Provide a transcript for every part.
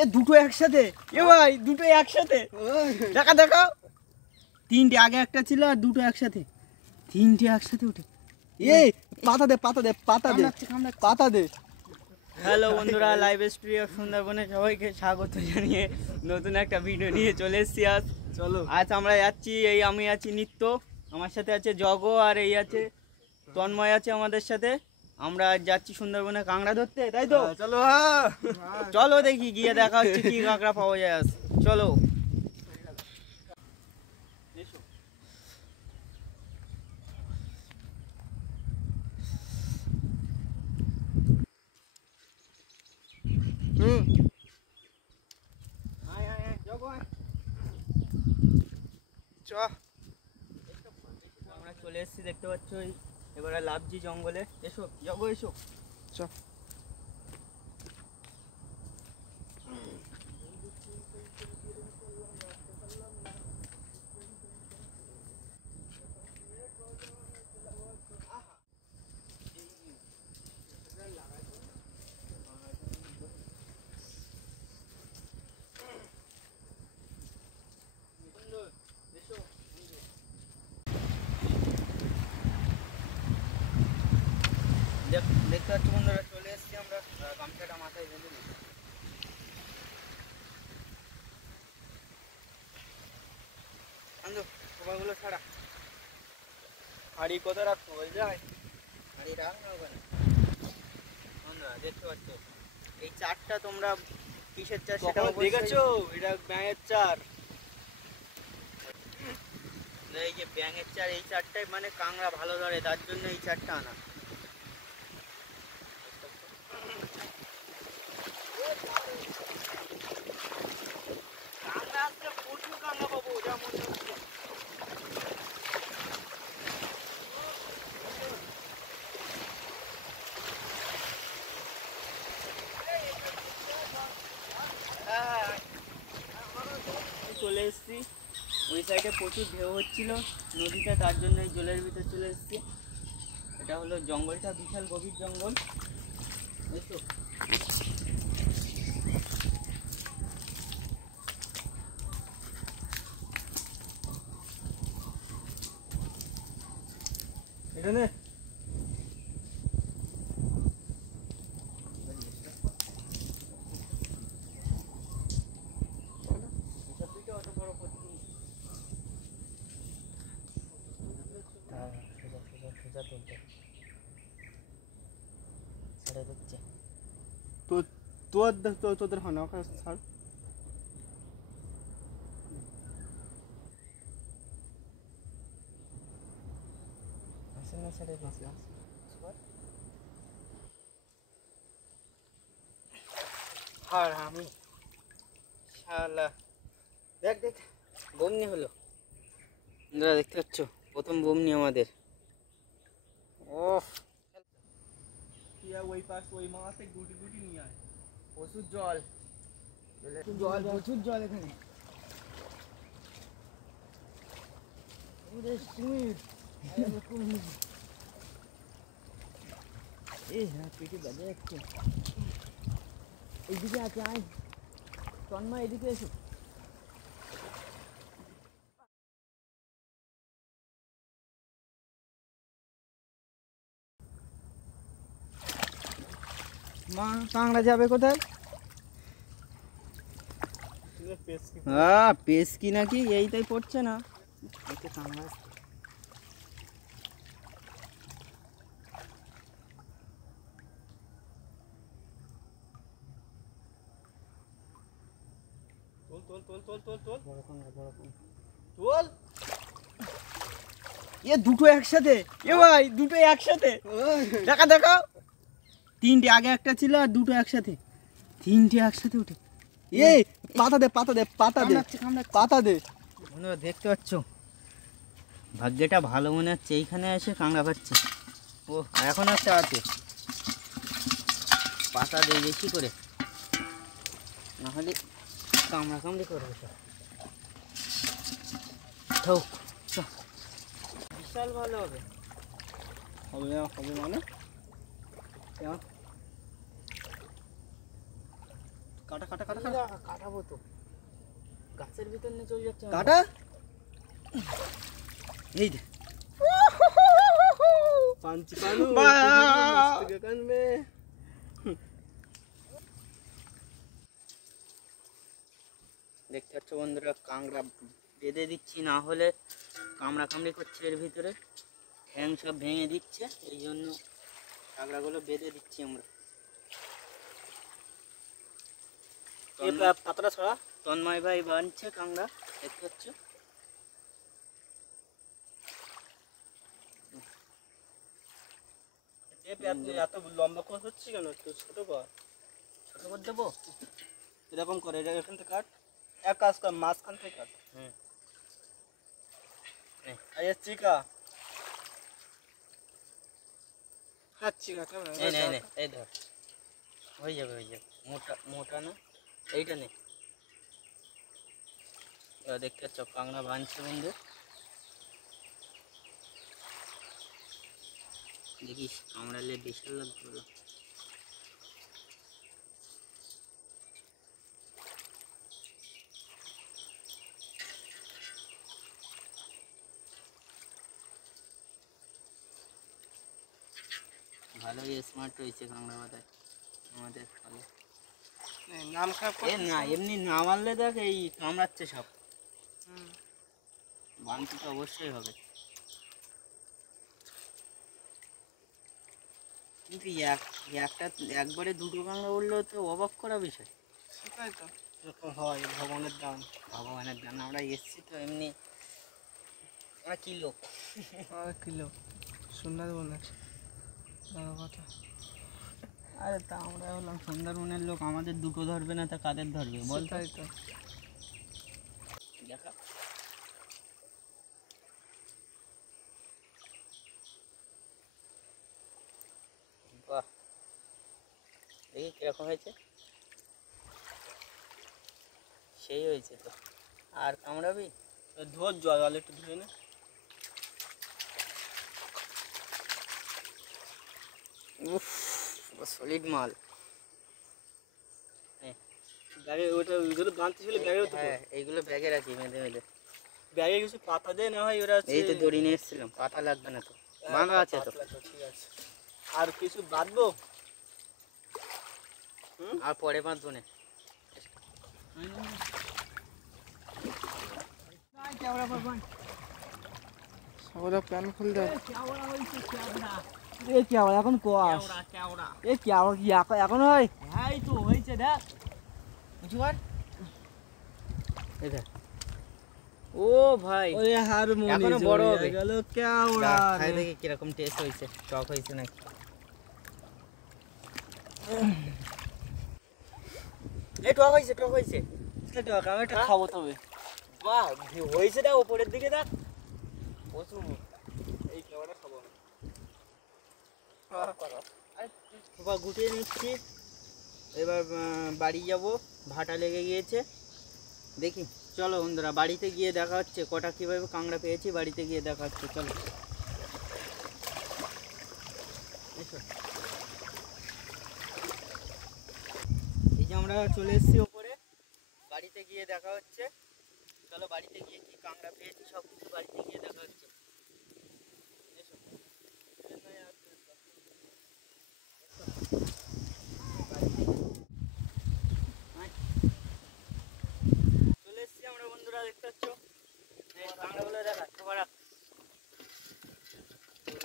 এ দুটো একসাথে, এ ভাই দুটো একসাথে, দেখা দেখা তিনটে, আগে একটা ছিল আর দুটো একসাথে, তিনটে একসাথে উঠে। এ পাতা দে পাতা দে পাতা দে পাতা দে। হ্যালো বন্ধুরা, লাইভ স্টুডিও সুন্দরবনে সবাইকে স্বাগত জানিয়ে নতুন একটা ভিডিও নিয়ে চলে এসেছি। আজ চলো, আজ আমরা যাচ্ছি, এই আমি আছি নিত্য, আমার সাথে আছে জগ, আর এই আছে তন্ময় আছে আমাদের সাথে। আমরা আজ যাচ্ছি সুন্দরবনে কাঁকড়া ধরতে, তাই তো? চলো চলো দেখি গিয়ে দেখা হচ্ছে কি কাঁকড়া পাওয়া যায়। আজ চলো। আমরা চলে এসেছি, দেখতে পাচ্ছ এবারে লাভজি জঙ্গলে। এসো জগ, এসো। চ দেখতে পাচ্ছ বন্ধুরা, চলে এসেছি আমরা, গামছাটা মাথায় বেঁধে নিই। খবরগুলো ছাড়া হাড়ি কোথায় রাখতো, ওই যায় হাড়ি রাখ না ওখানে। বন্ধুরা দেখতে পাচ্ছ এই চারটা, তোমরা কিসের চার সেটা দেখেছো? এটা ব্যাঙের চার। এই যে ব্যাঙের চার, এই চারটাই মানে কাঁকড়া ভালো ধরে, তার জন্য এই চারটা আনা। কাঁকড়া আজকে প্রচুর কাঁকড়া পাবো, যা মনে হচ্ছে। চলে এসছি, ওই সাইডে প্রচুর ঢেউ হচ্ছিল নদীতে, তার জন্য এই জলের ভিতরে চলে এসছি। এটা হলো জঙ্গলটা, বিশাল গভীর জঙ্গল। বুঝছো? এখানে তোদের হয় না, ওখানে ছাড়। আর আমি শালা দেখ দেখ বমনি হলো। তোমরা দেখতে পাচ্ছ প্রথম বমনি আমাদের। ওফ, ওই পাশ ওই মাছটা গুটি গুটি নিয়ে আয়। প্রচুর জল, জল প্রচুর জল এখানে। পেটে বাজে যাচ্ছে। এইদিকে আছে, আয় তন্ময় এদিকে এসো। মা কাঁকড়া যাবে কোথায়? পেস্কি নাকি, এইটাই পড়ছে না। কাঁকড়া এ দুটো একসাথে, এ ভাই দুটো একসাথে, দেখা দেখা তিনটে, আগে একটা ছিল আর দুটো একসাথে, তিনটে একসাথে উঠে। এ পাতা দে পাতা দে পাতা দে পাতা দে। বন্ধুরা দেখতে পাচ্ছ, ভাগ্যটা ভালো মনে হচ্ছে, এইখানে এসে কাঁকড়া পাচ্ছে। ও এখন একটা আছে, পাতা দেয় বেশি করে, নাহলে কামড়া কামড়ি করবে। বিশাল ভালো হবে, হবে না, হবে মানে কাটা কাটা কাটা কাটা। কাটাবো তো, গাছের ভিতর নিয়ে চলে যাচ্ছে। কাটা এই দে পাঞ্চি পানু কান মে দেখতে পাচ্ছ বন্ধুরা, কাঁকড়া বেঁধে দিচ্ছি, না হলে কামড়া কামড়ি করছে এর ভিতরে, ঠ্যাং সব ভেঙে দিচ্ছে, এই জন্য কাঁকড়াগুলো বেঁধে দিচ্ছি আমরা। পাতলা ছড়া তন্ময় ভাই বানছে কাঁকড়া, দেখতে পাচ্ছ। এত লম্বা করে হচ্ছে কেন? একটু ছোট কর। ছোট করে দেবো। এরকম করে এটা এখান থেকে কাট, এক কাজ কর মাঝখান থেকে কাট। হুম, আর এর চিকা হ্যাঁ চিকা এই নে, এই নে, এই ধর, হয়ে যাবে হয়ে যাবে। মোটা মোটা না, এইটা নে। এবার দেখতে পাচ্ছ কাঁকড়া বানছে বন্ধু, দেখিস কামড়ালে বিশাল লাগবে। ভালোই স্মার্ট হয়েছে কাঁকড়া বাঁধায় আমাদের, ভালো। নাম খারাপ এ না, এমনি না মারলে দেখ এই কামড়াচ্ছে সব, বানতে তো অবশ্যই হবে। কিন্তু একটা একবারে দুটো কাঁকড়া উঠলেও তো অবাক করা বিষয়। সেটাই তো, এরকম হয় ভগবানের দান। ভগবানের দান, আমরা এসছি তো এমনি, আমরা কি লোক। কিলো সুন্দরবনের কথা। আরে তা আমরা হলাম সুন্দরবনের লোক, আমাদের দুটো ধরবে না তা কাদের ধরবে বল? তাই তো। দেখা বাহ, দেখি কিরকম হয়েছে। সেই হয়েছে তো, আর কামড়াবি? ধর জল একটু ধুয়ে নে। উফ, সলিড মাল। ব্যাগে ওটা ওইগুলো বাঁধতে ছিল ব্যাগে, হ্যাঁ এইগুলো ব্যাগে রাখি বেঁধে বেঁধে। ব্যাগে কিছু পাতা দে না হয় ওরা। এই তো দড়ি নিয়ে এসেছিলাম, পাতা লাগবে না তো, বাঁধা আছে তো। ঠিক আছে, আর কিছু বাঁধবো? আর পরে বাঁধবো না। ওরা প্যান খুল দে। এ কেওড়া এখন কোয়াস, এ কেওড়া কি এখন হয়? হ্যাঁ এই তো হয়েছে, দেখ কিছু কর, এই দেখ। ও ভাই, ওই হারমোনি এখনো বড় হবে। গেল কেওড়া। খাই দেখি কিরকম টেস্ট হয়েছে, টক হয়েছে নাকি। এই টক হয়েছে, টক হয়েছে। আমি একটা খাবো তবে। বাহ, হয়েছে, দেখ উপরের দিকে দেখ, প্রচুর। এই কেওড়া খাবো। বাবা গুটিয়ে নিচ্ছি, এবার বাড়ি যাব, ভাটা লেগে গিয়েছে। দেখি চলো বন্ধুরা, বাড়িতে গিয়ে দেখা হচ্ছে, কটা কীভাবে কাঁকড়া পেয়েছি বাড়িতে গিয়ে দেখা হচ্ছে, চলো। এই যে আমরা চলে এসেছি ওপরে, বাড়িতে গিয়ে দেখা হচ্ছে। চলো বাড়িতে গিয়ে কি কাঁকড়া পেয়েছি সব কিছু বাড়িতে গিয়ে দেখা হচ্ছে। এসো। চলে এসেছি আমরা বন্ধুরা, দেখতে পাচ্ছ কাঁকড়াগুলো দেখা, তোমার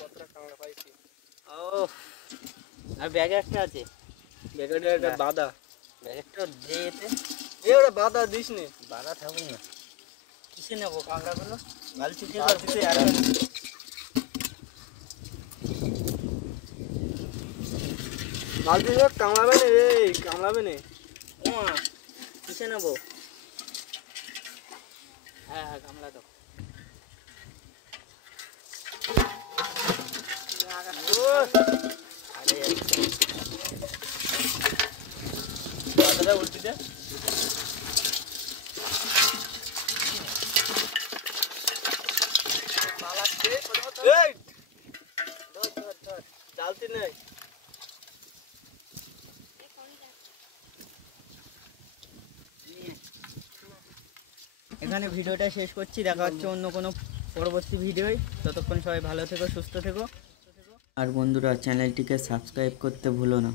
কতটা কাঁকড়া পাইছি। ও, আর ব্যাগে একটা আছে, ব্যাগেটা একটা বাদা। ব্যাগেরটা দিয়ে এতে এ ওটা বাদা দিস নে। বাধা থাকুক না। কিসে নেবো কাঁকড়াগুলো? বালতিতে বালতিতে বালতি কামড়াবে না রে, কামড়াবে না। ও মা, কিসে নেবো? হ্যাঁ হ্যাঁ, কামড়া দাও। আরে বাদাটা উল্টি দে। এই ধর ধর ধর, জালতি নেই। নিয়ে এখানে ভিডিওটা শেষ করছি, দেখা হচ্ছে অন্য কোনো পরবর্তী ভিডিওয়। ততক্ষণ সবাই ভালো থেকো, সুস্থ থেকো। আর বন্ধুরা, চ্যানেলটিকে সাবস্ক্রাইব করতে ভুলো না।